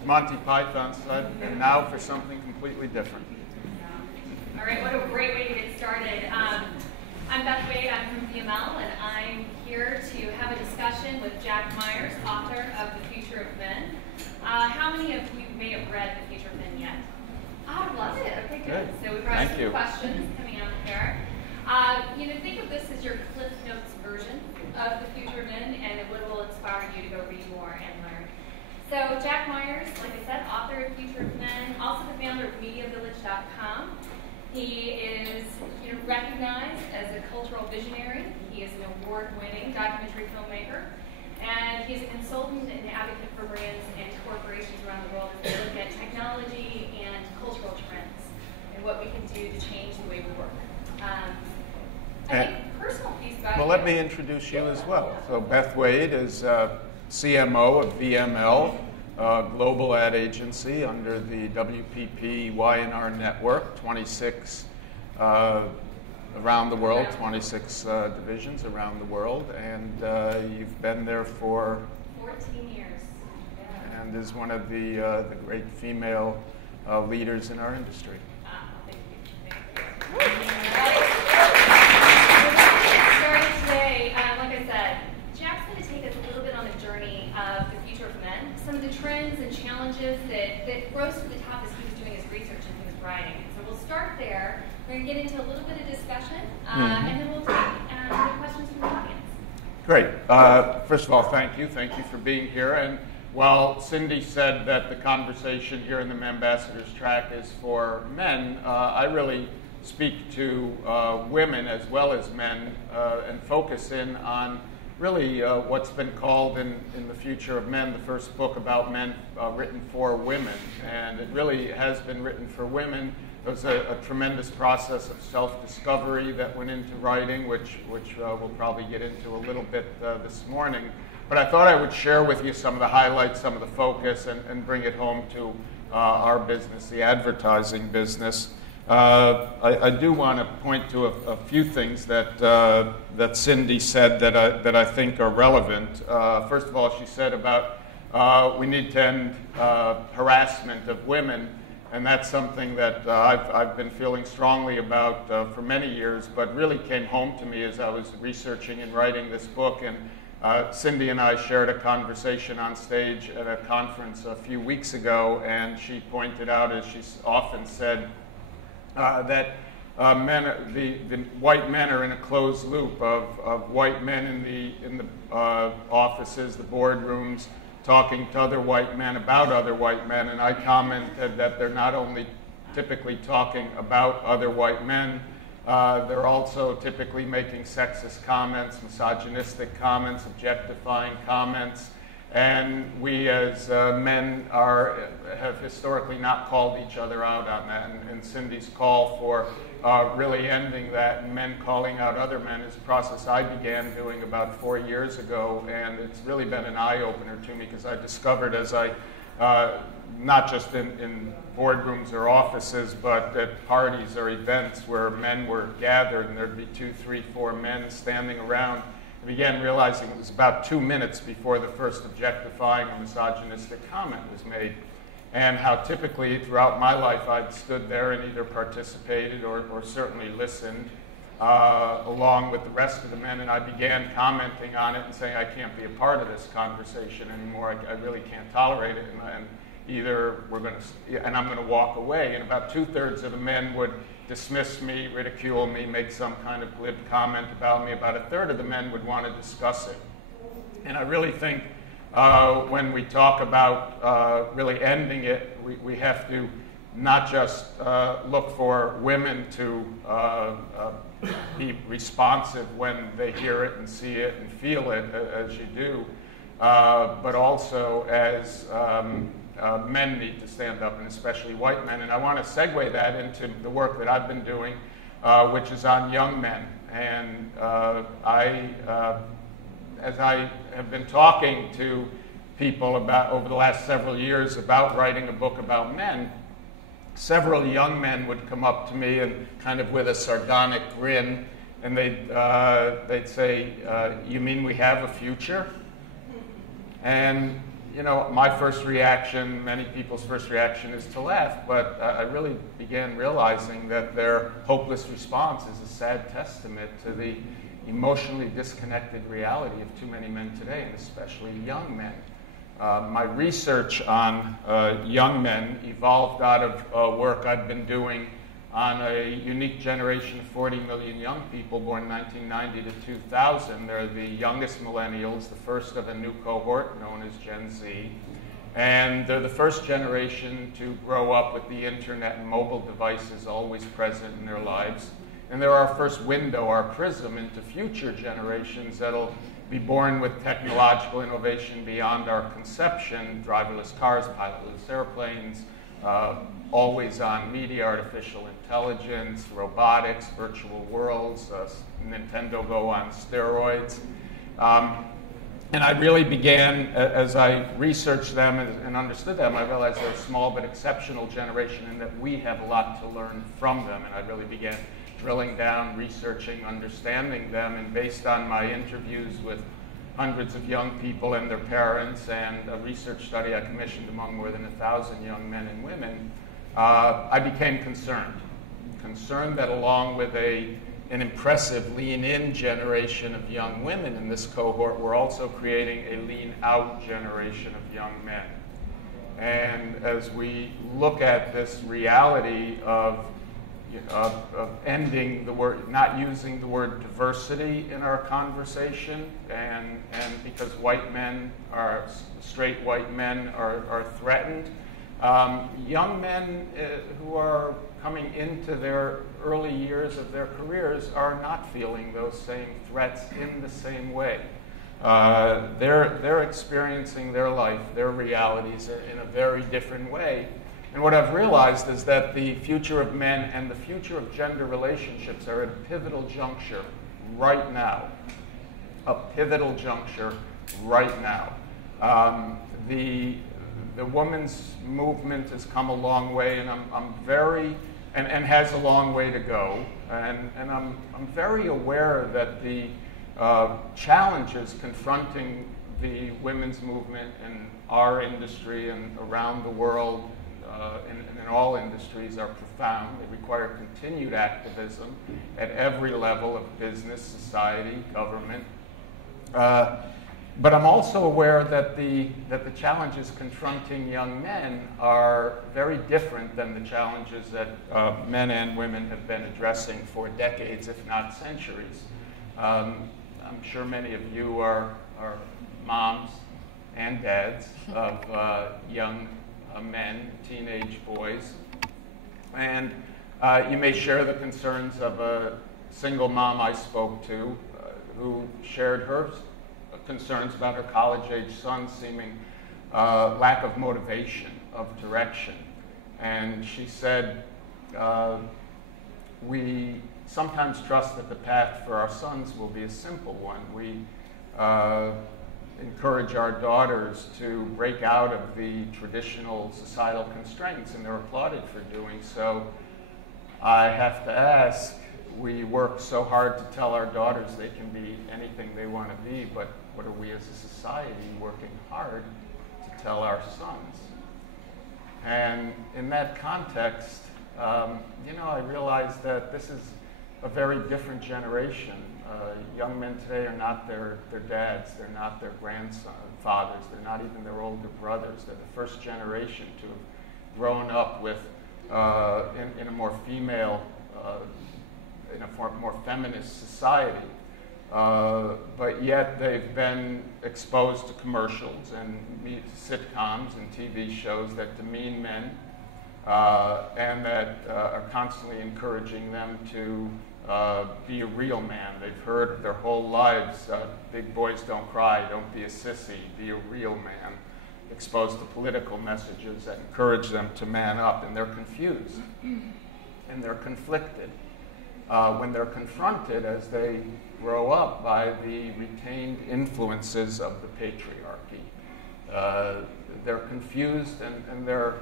It's Monty Python, and now for something completely different. All right, what a great way to get started. I'm Beth Wade, I'm from VML, and I'm here to have a discussion with Jack Myers, author of The Future of Men. How many of you may have read The Future of Men yet? I love it. Okay, good. So we've got some questions coming out there. Think of this as your Cliff Notes version of The Future of Men, and it will inspire you to go read more and learn. So Jack Myers, like I said, author of The Future of Men, also the founder of MediaVillage.com. He is recognized as a cultural visionary. He is an award-winning documentary filmmaker. And he's a consultant and advocate for brands and corporations around the world as they look at technology and cultural trends and what we can do to change the way we work. I think personal piece about Well, let me introduce you as well. So Beth Wade is CMO of VML, global ad agency under the WPP Y&R network, 26 around the world, 26 divisions around the world, and you've been there for 14 years. Yeah. And is one of the great female leaders in our industry. Thank you. Starting today, like I said, Jack's going to take us a little bit on a journey of the future of men, some of the trends and challenges that rose to the top as he was doing his research and he was writing. So we'll start there. We're going to get into a little bit of discussion, and then we'll take questions from the audience. Great. First of all, thank you. Thank you for being here. And while Cindy said that the conversation here in the Ambassadors track is for men, I really speak to women as well as men and focus in on really what's been called in The Future of Men, the first book about men written for women. And it really has been written for women. It was a tremendous process of self-discovery that went into writing, which we'll probably get into a little bit this morning. But I thought I would share with you some of the highlights, some of the focus, and bring it home to our business, the advertising business. I do want to point to a few things that Cindy said that I think are relevant. First of all, she said about we need to end harassment of women. And that's something that I've been feeling strongly about for many years, but really came home to me as I was researching and writing this book. And Cindy and I shared a conversation on stage at a conference a few weeks ago, and she pointed out, as she's often said, that the white men are in a closed loop of white men in the offices, the boardrooms, talking to other white men about other white men, and I commented that they're not only typically talking about other white men, they're also typically making sexist comments, misogynistic comments, objectifying comments, and we as men have historically not called each other out on that, and Cindy's call for really ending that and men calling out other men is a process I began doing about 4 years ago, and it's really been an eye-opener to me because I discovered as I, not just in boardrooms or offices, but at parties or events where men were gathered and there'd be 2, 3, 4 men standing around, I began realizing it was about 2 minutes before the first objectifying or misogynistic comment was made. And how typically throughout my life I'd stood there and either participated or certainly listened along with the rest of the men, and I began commenting on it and saying I can't be a part of this conversation anymore. I really can't tolerate it, and either I'm going to walk away. And about 2/3 of the men would dismiss me, ridicule me, make some kind of glib comment about me. About 1/3 of the men would want to discuss it. And I really think when we talk about really ending it, we have to not just look for women to be responsive when they hear it and see it and feel it, as you do, but also as men need to stand up, and especially white men. And I want to segue that into the work that I've been doing, which is on young men. And as I have been talking to people about over the last several years about writing a book about men, several young men would come up to me and kind of with a sardonic grin, and they'd say, "You mean we have a future?" And my first reaction, many people's first reaction is to laugh, but I really began realizing that their hopeless response is a sad testament to the emotionally disconnected reality of too many men today, and especially young men. My research on young men evolved out of work I'd been doing on a unique generation of 40 million young people born 1990 to 2000. They're the youngest millennials, the first of a new cohort known as Gen Z. And they're the first generation to grow up with the internet and mobile devices always present in their lives. And they're our first window, our prism into future generations that'll be born with technological innovation beyond our conception, driverless cars, pilotless airplanes, always-on media, artificial intelligence, robotics, virtual worlds, Nintendo Go on steroids. And I really began, as I researched them and understood them, I realized they're a small but exceptional generation and that we have a lot to learn from them. And I really began drilling down, researching, understanding them, and based on my interviews with hundreds of young people and their parents and a research study I commissioned among more than 1,000 young men and women, I became concerned that along with an impressive lean-in generation of young women in this cohort, we're also creating a lean-out generation of young men. And as we look at this reality of ending the word, not using the word diversity in our conversation, and because straight white men are threatened, young men who are coming into their early years of their careers are not feeling those same threats in the same way. They're experiencing their life, their realities in a very different way. And what I've realized is that the future of men and the future of gender relationships are at a pivotal juncture right now. A pivotal juncture right now. The women's movement has come a long way, and I'm very and has a long way to go. And I'm very aware that the challenges confronting the women's movement in our industry and around the world, in all industries, are profound. They require continued activism at every level of business, society, government. But I'm also aware that the challenges confronting young men are very different than the challenges that men and women have been addressing for decades, if not centuries. I'm sure many of you are moms and dads of young men, teenage boys. And you may share the concerns of a single mom I spoke to who shared her concerns about her college-age son's seeming lack of motivation, of direction. And she said, we sometimes trust that the path for our sons will be a simple one. We encourage our daughters to break out of the traditional societal constraints, and they're applauded for doing so. I have to ask, we work so hard to tell our daughters they can be anything they want to be, but what are we as a society working hard to tell our sons? And in that context, I realized that this is a very different generation. Young men today are not their dads, they're not their grandfathers, they're not even their older brothers. They're the first generation to have grown up with in a more female, in a more feminist society. But yet they've been exposed to commercials and sitcoms and TV shows that demean men and that are constantly encouraging them to be a real man. They've heard their whole lives, big boys don't cry, don't be a sissy, be a real man. Exposed to political messages that encourage them to man up, and they're confused and they're conflicted when they're confronted as they grow up by the retained influences of the patriarchy. They're confused, and they're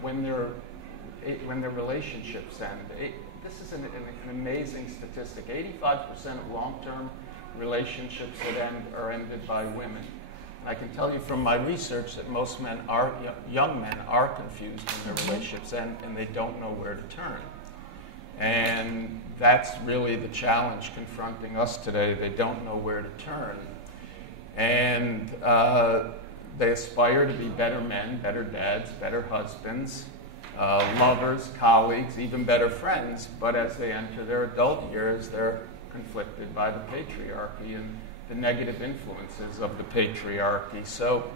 when their relationships end. This is an amazing statistic. 85% of long-term relationships that end are ended by women. I can tell you from my research that most men are, young men are confused in their relationships, and they don't know where to turn. And that's really the challenge confronting us today. They don't know where to turn. And they aspire to be better men, better dads, better husbands, lovers, colleagues, even better friends. But as they enter their adult years, they're conflicted by the patriarchy and the negative influences of the patriarchy. So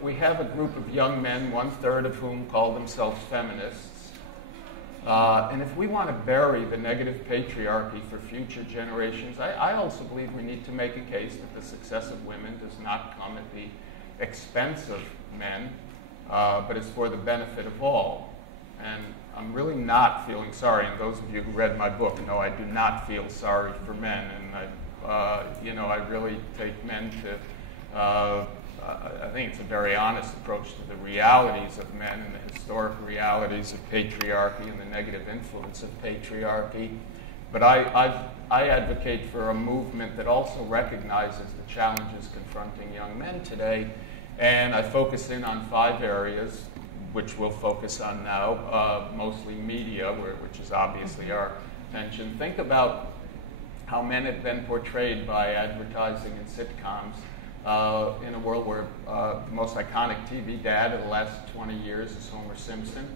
we have a group of young men, 1/3 of whom call themselves feminists. And if we want to bury the negative patriarchy for future generations, I also believe we need to make a case that the success of women does not come at the expense of men, but is for the benefit of all. And I'm really not feeling sorry, and those of you who read my book know I do not feel sorry for men, and I really take men to, I think it's a very honest approach to the realities of men and the historic realities of patriarchy and the negative influence of patriarchy. But I advocate for a movement that also recognizes the challenges confronting young men today, and I focus in on 5 areas, which we'll focus on now, mostly media, which is obviously our attention. Think about how men have been portrayed by advertising and sitcoms in a world where the most iconic TV dad of the last 20 years is Homer Simpson.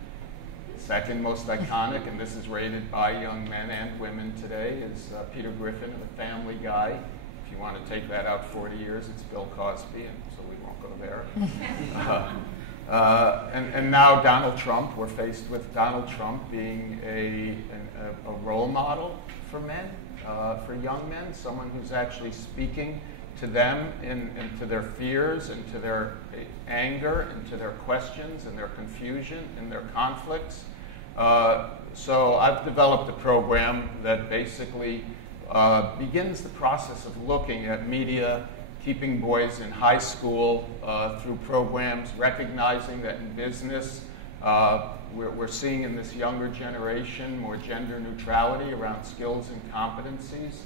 Second most iconic, and this is rated by young men and women today, is Peter Griffin of The Family Guy. If you want to take that out 40 years, it's Bill Cosby, and so we won't go there. And now Donald Trump. We're faced with Donald Trump being a role model for men, for young men, someone who's actually speaking to them and to their fears and to their anger and to their questions and their confusion and their conflicts. So I've developed a program that basically begins the process of looking at media, keeping boys in high school through programs, recognizing that in business we're seeing in this younger generation more gender neutrality around skills and competencies,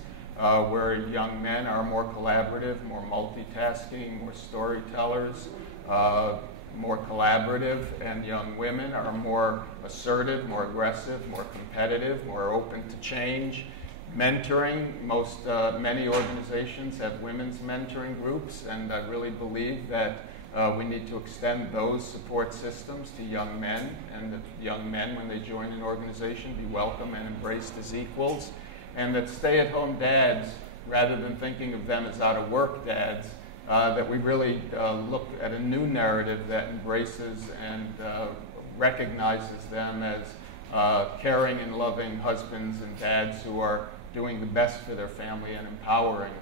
where young men are more collaborative, more multitasking, more storytellers, more collaborative, and young women are more assertive, more aggressive, more competitive, more open to change. Mentoring, many organizations have women's mentoring groups, and I really believe that we need to extend those support systems to young men, and that young men, when they join an organization, be welcome and embraced as equals, and that stay-at-home dads, rather than thinking of them as out-of-work dads, that we really look at a new narrative that embraces and recognizes them as caring and loving husbands and dads who are doing the best for their family and empowering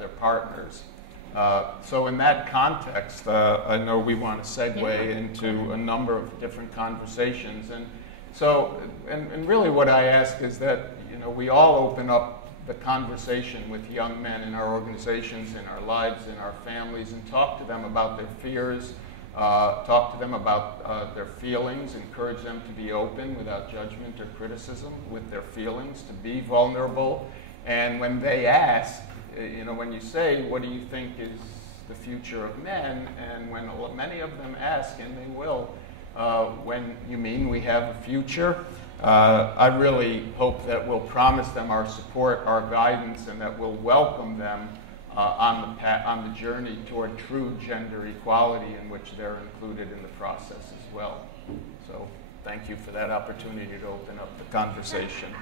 their partners. So in that context, I know we want to segue into a number of different conversations. And so, and really what I ask is that, we all open up the conversation with young men in our organizations, in our lives, in our families, and talk to them about their fears, talk to them about their feelings, encourage them to be open without judgment or criticism with their feelings, to be vulnerable. And when they ask, when you say, what do you think is the future of men? And when many of them ask, and they will, when you mean we have a future, I really hope that we'll promise them our support, our guidance, and that we'll welcome them on the journey toward true gender equality, in which they're included in the process as well. So thank you for that opportunity to open up the conversation.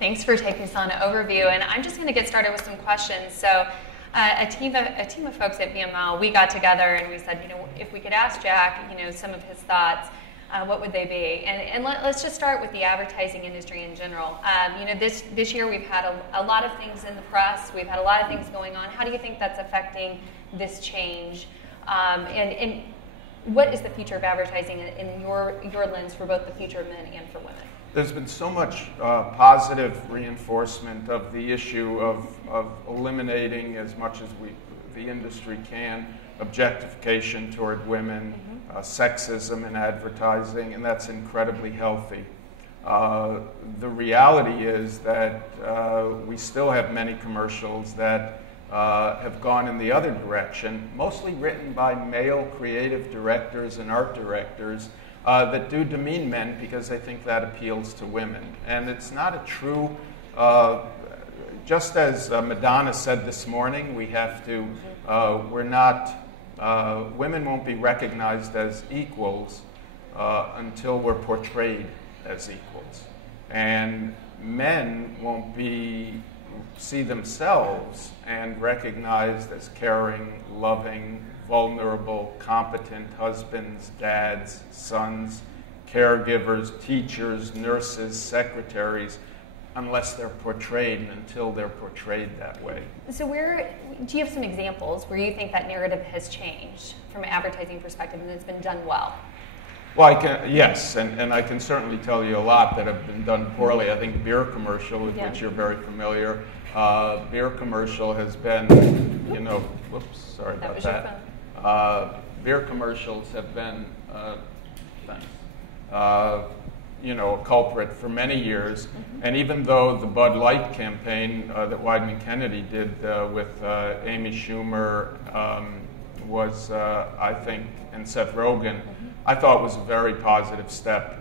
Thanks for taking us on an overview, and I'm just going to get started with some questions. So a team of folks at VML, we got together and we said, if we could ask Jack, some of his thoughts, what would they be? And let's just start with the advertising industry in general. This year we've had a lot of things in the press. We've had a lot of things going on. How do you think that's affecting this change? And what is the future of advertising in your lens for both the future of men and for women? There's been so much positive reinforcement of the issue of eliminating as much as the industry can objectification toward women, sexism in advertising, and that's incredibly healthy. The reality is that we still have many commercials that have gone in the other direction, mostly written by male creative directors and art directors that do demean men because they think that appeals to women. And it's not a true, just as Madonna said this morning, we have to, women won't be recognized as equals until we're portrayed as equals. And men won't see themselves and recognized as caring, loving, vulnerable, competent husbands, dads, sons, caregivers, teachers, nurses, secretaries, unless they're portrayed and until they're portrayed that way. So do you have some examples where you think that narrative has changed from an advertising perspective and it's been done well? Well, yes, and I can certainly tell you a lot that have been done poorly. I think beer commercial, with which you're very familiar, beer commercial has been, whoops, sorry about that. Beer commercials have been, a culprit for many years. And even though the Bud Light campaign that Wyden Kennedy did with Amy Schumer was, I think, and Seth Rogen, I thought was a very positive step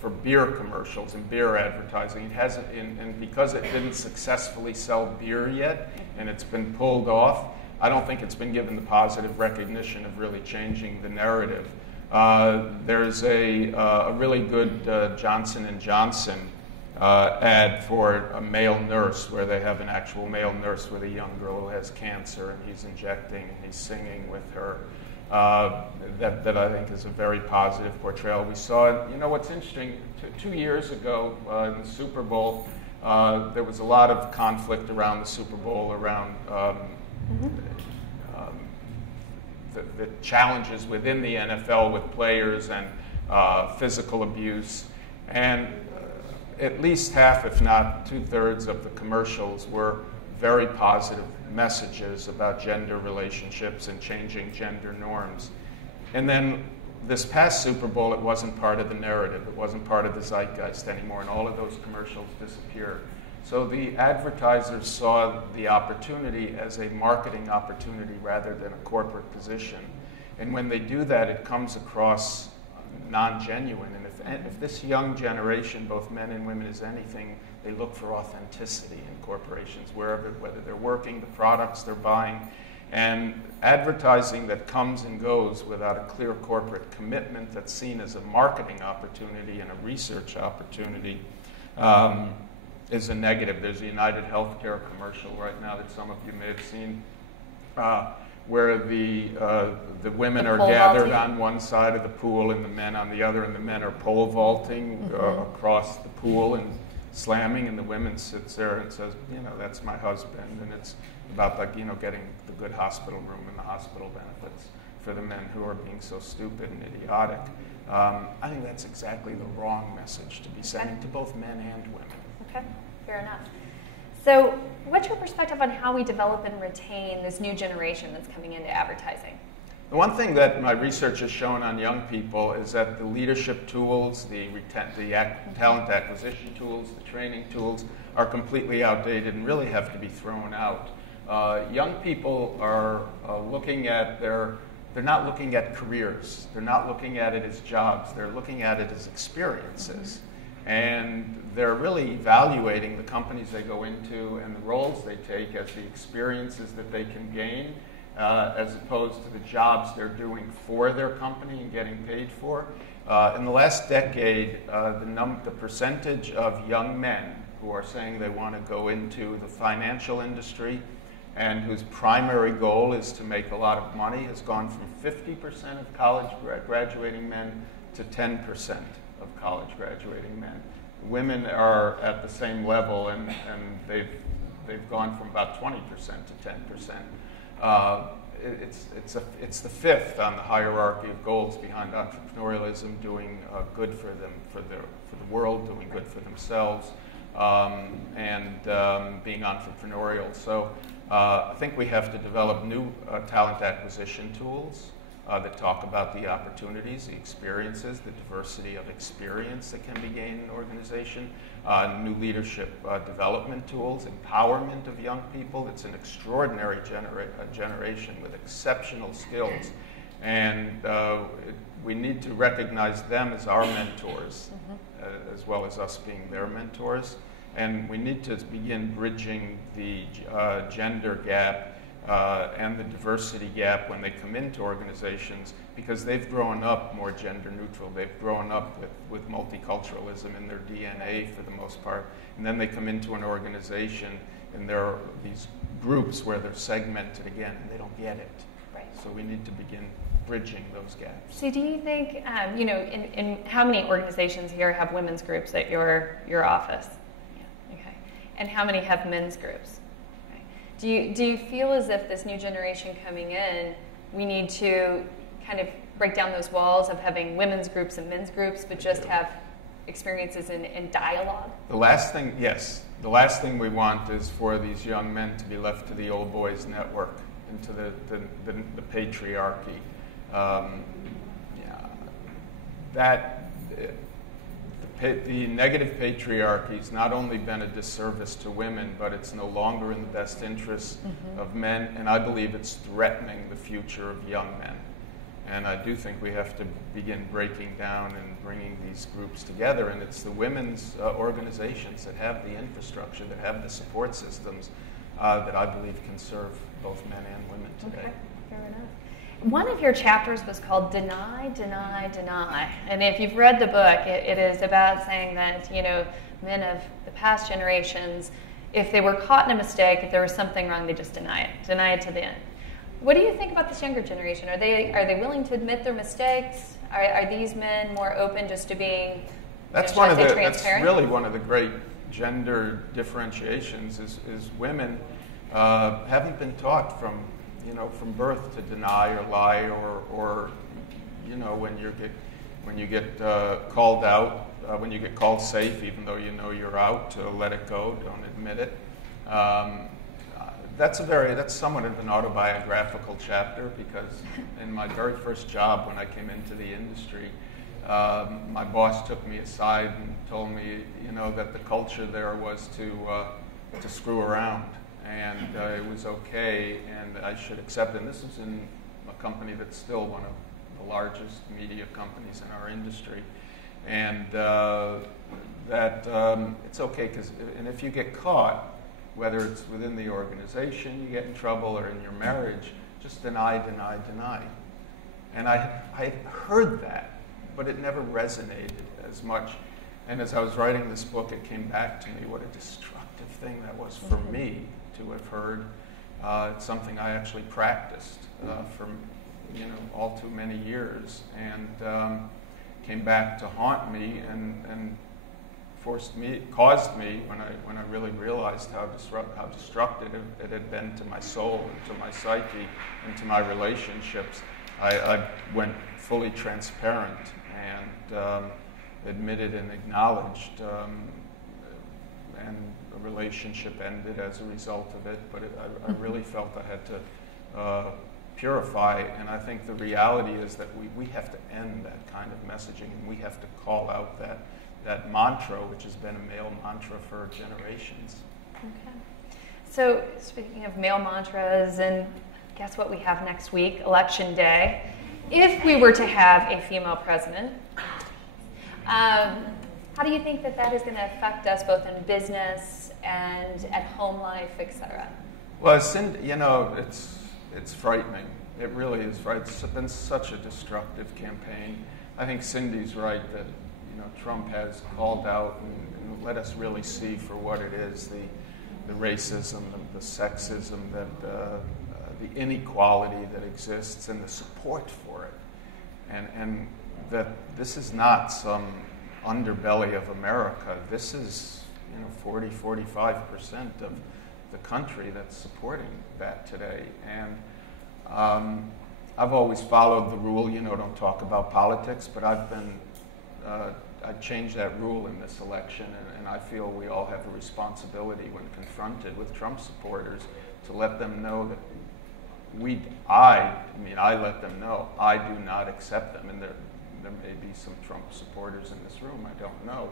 for beer commercials and beer advertising. It hasn't, and because it didn't successfully sell beer yet, and it's been pulled off, I don't think it's been given the positive recognition of really changing the narrative. There's a really good Johnson & Johnson ad for a male nurse, where they have an actual male nurse with a young girl who has cancer, and he's injecting and he's singing with her. That I think is a very positive portrayal. We saw it, what's interesting, 2 years ago in the Super Bowl, there was a lot of conflict around the Super Bowl, around the challenges within the NFL with players and physical abuse. And at least half, if not 2/3 of the commercials were very positive messages about gender relationships and changing gender norms. And then this past Super Bowl, it wasn't part of the narrative. It wasn't part of the zeitgeist anymore, and all of those commercials disappeared. So the advertisers saw the opportunity as a marketing opportunity rather than a corporate position. And when they do that, it comes across non-genuine. And if this young generation, both men and women, is anything, they look for authenticity in corporations, whether they're working, the products they're buying. And advertising that comes and goes without a clear corporate commitment that's seen as a marketing opportunity and a research opportunity is a negative. There's a United Healthcare commercial right now that some of you may have seen, where the women are gathered on one side of the pool and the men on the other, and the men are pole vaulting across the pool and slamming, and the women sits there and says, that's my husband, and it's about getting the good hospital room and the hospital benefits for the men who are being so stupid and idiotic. I think that's exactly the wrong message to be sending to both men and women. Okay, fair enough. So what's your perspective on how we develop and retain this new generation that's coming into advertising? The one thing that my research has shown on young people is that the leadership tools, the talent acquisition tools, the training tools are completely outdated and really have to be thrown out. Young people are they're not looking at careers. They're not looking at it as jobs. They're looking at it as experiences. And they're really evaluating the companies they go into and the roles they take as the experiences that they can gain, as opposed to the jobs they're doing for their company and getting paid for. In the last decade, the percentage of young men who are saying they want to go into the financial industry and whose primary goal is to make a lot of money has gone from 50% of college graduating men to 10% of college graduating men. Women are at the same level, and they've gone from about 20% to 10%. It's the fifth on the hierarchy of goals behind entrepreneurialism, doing good for them, for the world, doing good for themselves, and being entrepreneurial. So I think we have to develop new talent acquisition tools. that talk about the opportunities, the experiences, the diversity of experience that can be gained in an organization, new leadership development tools, empowerment of young people. It's an extraordinary generation with exceptional skills. And we need to recognize them as our mentors, as well as us being their mentors. And we need to begin bridging the gender gap and the diversity gap when they come into organizations, because they've grown up more gender neutral. They've grown up with multiculturalism in their DNA for the most part. And then they come into an organization and there are these groups where they're segmented again and they don't get it. Right. So we need to begin bridging those gaps. So do you think, in how many organizations here have women's groups at your office? Yeah. Okay. And how many have men's groups? Okay. Do you feel as if this new generation coming in, we need to kind of break down those walls of having women's groups and men's groups, but just have experiences in dialogue? The last thing, yes. The last thing we want is for these young men to be left to the old boys network, into the patriarchy. The negative patriarchy has not only been a disservice to women, but it's no longer in the best interests of men, and I believe it's threatening the future of young men. And I do think we have to begin breaking down and bringing these groups together, and it's the women's organizations that have the infrastructure, that have the support systems that I believe can serve both men and women today. Okay, fair enough. One of your chapters was called Deny, Deny, Deny. And if you've read the book, it is about saying that, men of the past generations, if they were caught in a mistake, if there was something wrong, they just deny it to the end. What do you think about this younger generation? Are they willing to admit their mistakes? Are these men more open just to being transparent? That's really one of the great gender differentiations is women haven't been taught from birth to deny or lie or when you get called out, when you get called safe, even though you know you're out, to let it go, don't admit it. That's somewhat of an autobiographical chapter, because in my very first job when I came into the industry, my boss took me aside and told me, that the culture there was to screw around, and it was okay, and I should accept it. And this is in a company that's still one of the largest media companies in our industry, and that it's okay, and if you get caught, whether it's within the organization, you get in trouble, or in your marriage, just deny, deny, deny. And I heard that, but it never resonated as much. And as I was writing this book, it came back to me what a destructive thing that was for me to have heard. It's something I actually practiced for all too many years, and came back to haunt me and caused me, when I really realized how destructive it had been to my soul and to my psyche and to my relationships. I went fully transparent and admitted and acknowledged, and a relationship ended as a result of it. But I really felt I had to purify, and I think the reality is that we have to end that kind of messaging, and we have to call out that mantra, which has been a male mantra for generations. Okay. So speaking of male mantras, and guess what we have next week? Election Day. If we were to have a female president, how do you think that is going to affect us both in business and at home life, etc.? Well, it's frightening. It really is frightening. It's been such a destructive campaign. I think Cindy's right that Trump has called out and let us really see for what it is, the racism, the sexism, the inequality that exists, and the support for it. And that this is not some underbelly of America. This is 40-45% of the country that's supporting that today. And I've always followed the rule, don't talk about politics, but I changed that rule in this election, and I feel we all have a responsibility when confronted with Trump supporters to let them know that I let them know I do not accept them, and there may be some Trump supporters in this room. I don't know.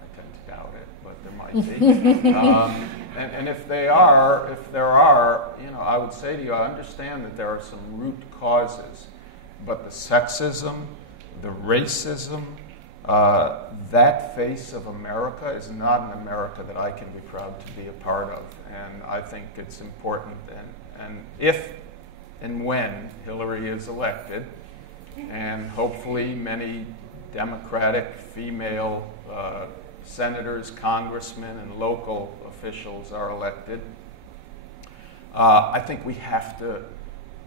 I tend to doubt it, but there might be. And if there are, I would say to you, I understand that there are some root causes, but the sexism, the racism, that face of America is not an America that I can be proud to be a part of. And I think it's important, and if and when Hillary is elected, and hopefully many Democratic female senators, congressmen, and local officials are elected, I think we have to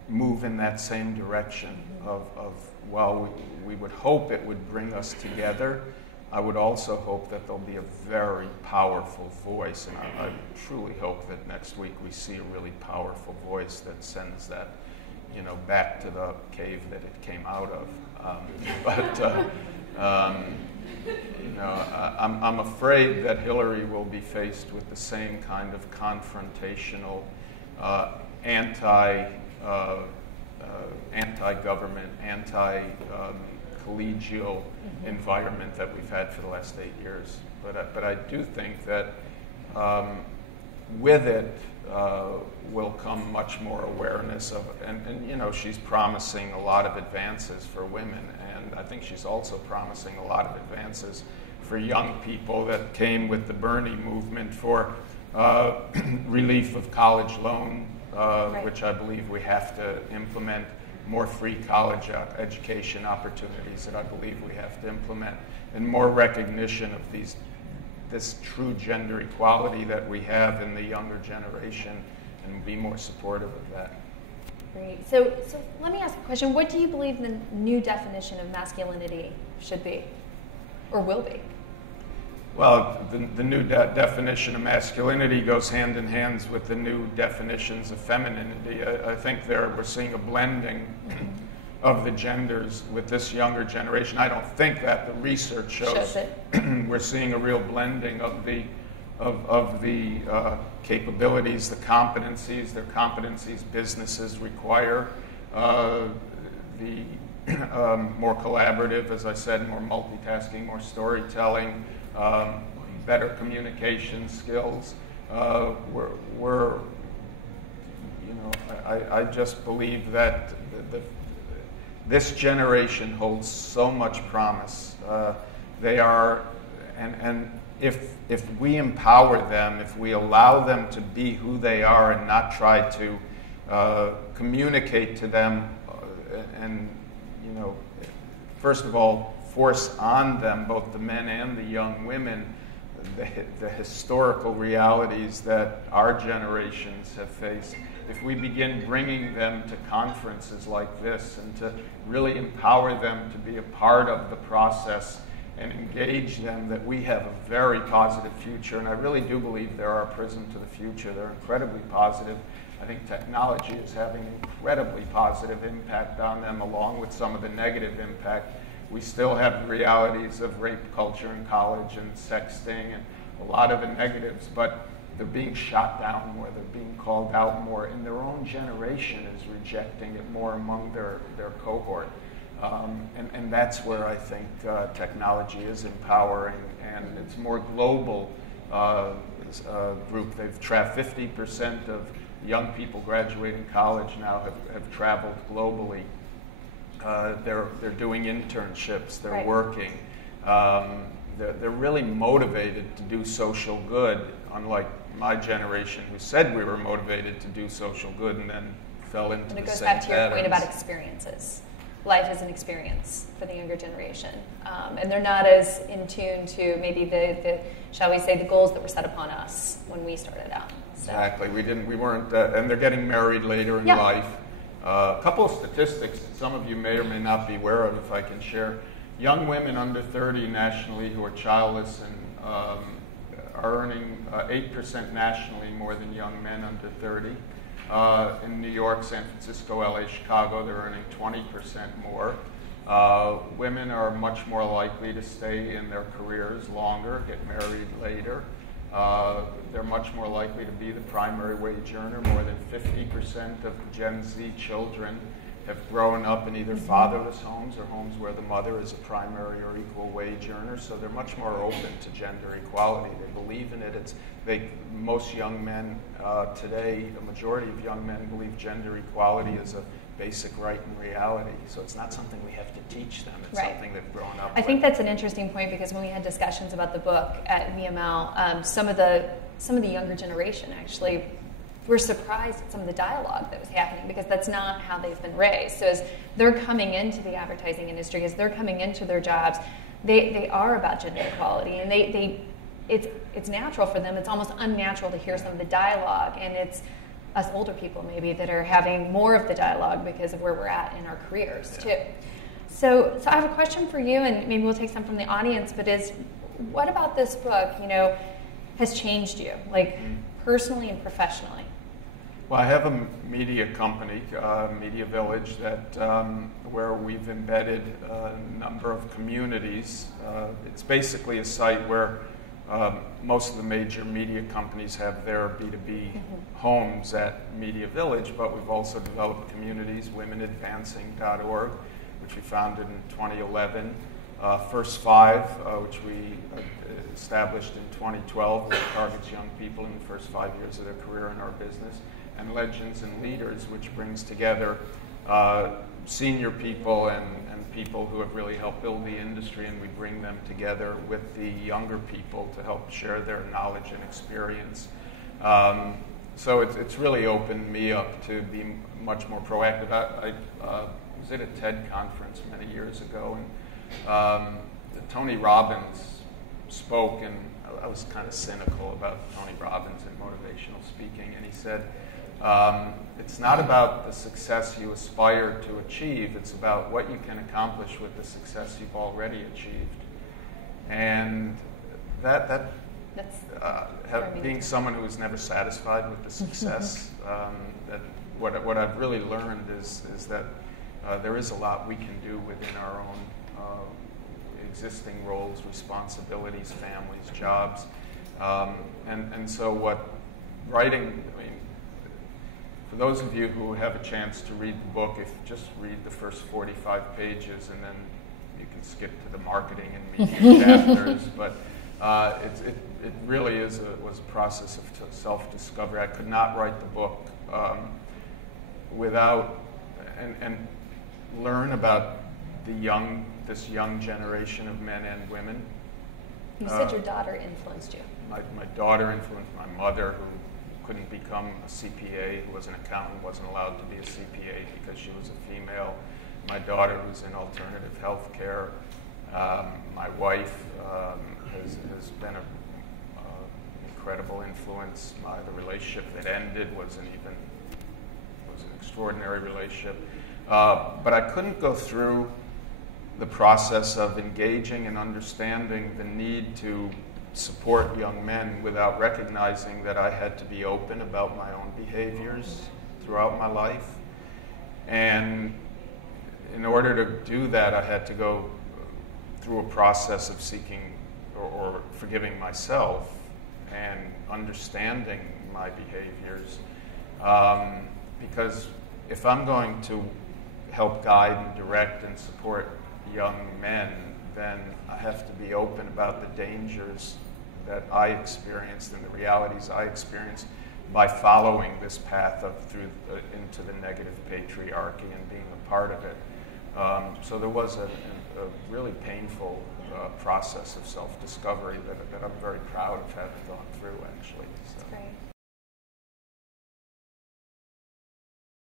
move in that same direction we would hope it would bring us together. I would also hope that there'll be a very powerful voice, and I truly hope that next week we see a really powerful voice that sends that, back to the cave that it came out of. I'm afraid that Hillary will be faced with the same kind of confrontational, anti-government, anti-collegial environment that we've had for the last 8 years. But I do think that with it will come much more awareness of, and she's promising a lot of advances for women, and I think she's also promising a lot of advances for young people that came with the Bernie movement for relief of college loan, which I believe we have to implement, more free college education opportunities that I believe we have to implement, and more recognition of this true gender equality that we have in the younger generation, and be more supportive of that. Great. So let me ask a question. What do you believe the new definition of masculinity should be, or will be? Well, the new definition of masculinity goes hand in hand with the new definitions of femininity. I think we're seeing a blending of the genders with this younger generation. I don't think that the research shows it. We're seeing a real blending of the capabilities, the competencies, their competencies businesses require, the more collaborative, as I said, more multitasking, more storytelling, better communication skills. I just believe that this generation holds so much promise. They are, and if we empower them, if we allow them to be who they are and not try to communicate to them and, first of all, force on them, both the men and the young women, the historical realities that our generations have faced. If we begin bringing them to conferences like this and to really empower them to be a part of the process and engage them, that we have a very positive future. And I really do believe they're our prism to the future. They're incredibly positive. I think technology is having an incredibly positive impact on them, along with some of the negative impact. We still have realities of rape culture in college and sexting and a lot of the negatives, but they're being shot down more, they're being called out more, and their own generation is rejecting it more among their cohort. And that's where I think technology is empowering, and it's more global group. They've trapped 50% of young people graduating college now have traveled globally. They're doing internships, they're right. working. They're really motivated to do social good, unlike my generation who said we were motivated to do social good and then fell into the same And it goes back to your patterns. point about experiences. Life is an experience for the younger generation. And they're not as in tune to maybe the shall we say, the goals that were set upon us when we started out. So. Exactly. We weren't, and they're getting married later in life. A couple of statistics that some of you may or may not be aware of, if I can share. Young women under 30 nationally who are childless and are earning 8% nationally more than young men under 30. In New York, San Francisco, LA, Chicago, they're earning 20% more. Women are much more likely to stay in their careers longer, get married later. They're much more likely to be the primary wage earner. More than 50% of Gen Z children have grown up in either fatherless homes or homes where the mother is a primary or equal wage earner. So they're much more open to gender equality. They believe in it. Most young men today, a majority of young men believe gender equality is a basic right in reality. So it's not something we have to teach them. It's something they've grown up with. I think that's an interesting point, because when we had discussions about the book at VML, some of the younger generation actually were surprised at some of the dialogue that was happening, because that's not how they've been raised. So as they're coming into the advertising industry, as they're coming into their jobs, they are about gender equality, and it's natural for them. It's almost unnatural to hear some of the dialogue, and it's us older people maybe that are having more of the dialogue because of where we're at in our careers too. So I have a question for you, and maybe we'll take some from the audience, but what about this book, has changed you, like personally and professionally? Well, I have a media company, Media Village, where we've embedded a number of communities. It's basically a site where most of the major media companies have their B2B homes at Media Village, but we've also developed communities, womenadvancing.org, which we founded in 2011, First Five, which we established in 2012, which targets young people in the first 5 years of their career in our business, and Legends and Leaders, which brings together senior people and people who have really helped build the industry, and we bring them together with the younger people to help share their knowledge and experience. So it's really opened me up to be much more proactive. I was at a TED conference many years ago, and Tony Robbins spoke, and I was kind of cynical about Tony Robbins and motivational speaking, and he said, it's not about the success you aspire to achieve, it's about what you can accomplish with the success you've already achieved. And being someone who was never satisfied with the success, what I've really learned is that there is a lot we can do within our own existing roles, responsibilities, families, jobs. And so what writing, for those of you who have a chance to read the book, if you just read the first 45 pages, and then you can skip to the marketing and media chapters. But it really was a process of self-discovery. I could not write the book without and learn about this young generation of men and women. You said your daughter influenced you. My daughter influenced my mother, who couldn't become a CPA, who was an accountant, wasn't allowed to be a CPA because she was a female. My daughter was in alternative health care. My wife has been an incredible influence. The relationship that ended was an extraordinary relationship. But I couldn't go through the process of engaging and understanding the need to support young men without recognizing that I had to be open about my own behaviors throughout my life. And in order to do that, I had to go through a process of seeking or forgiving myself and understanding my behaviors. Because if I'm going to help guide and direct and support young men, then I have to be open about the dangers that I experienced and the realities I experienced by following this path into the negative patriarchy and being a part of it. So there was a really painful process of self-discovery that I'm very proud of having gone through, actually. So. That's great.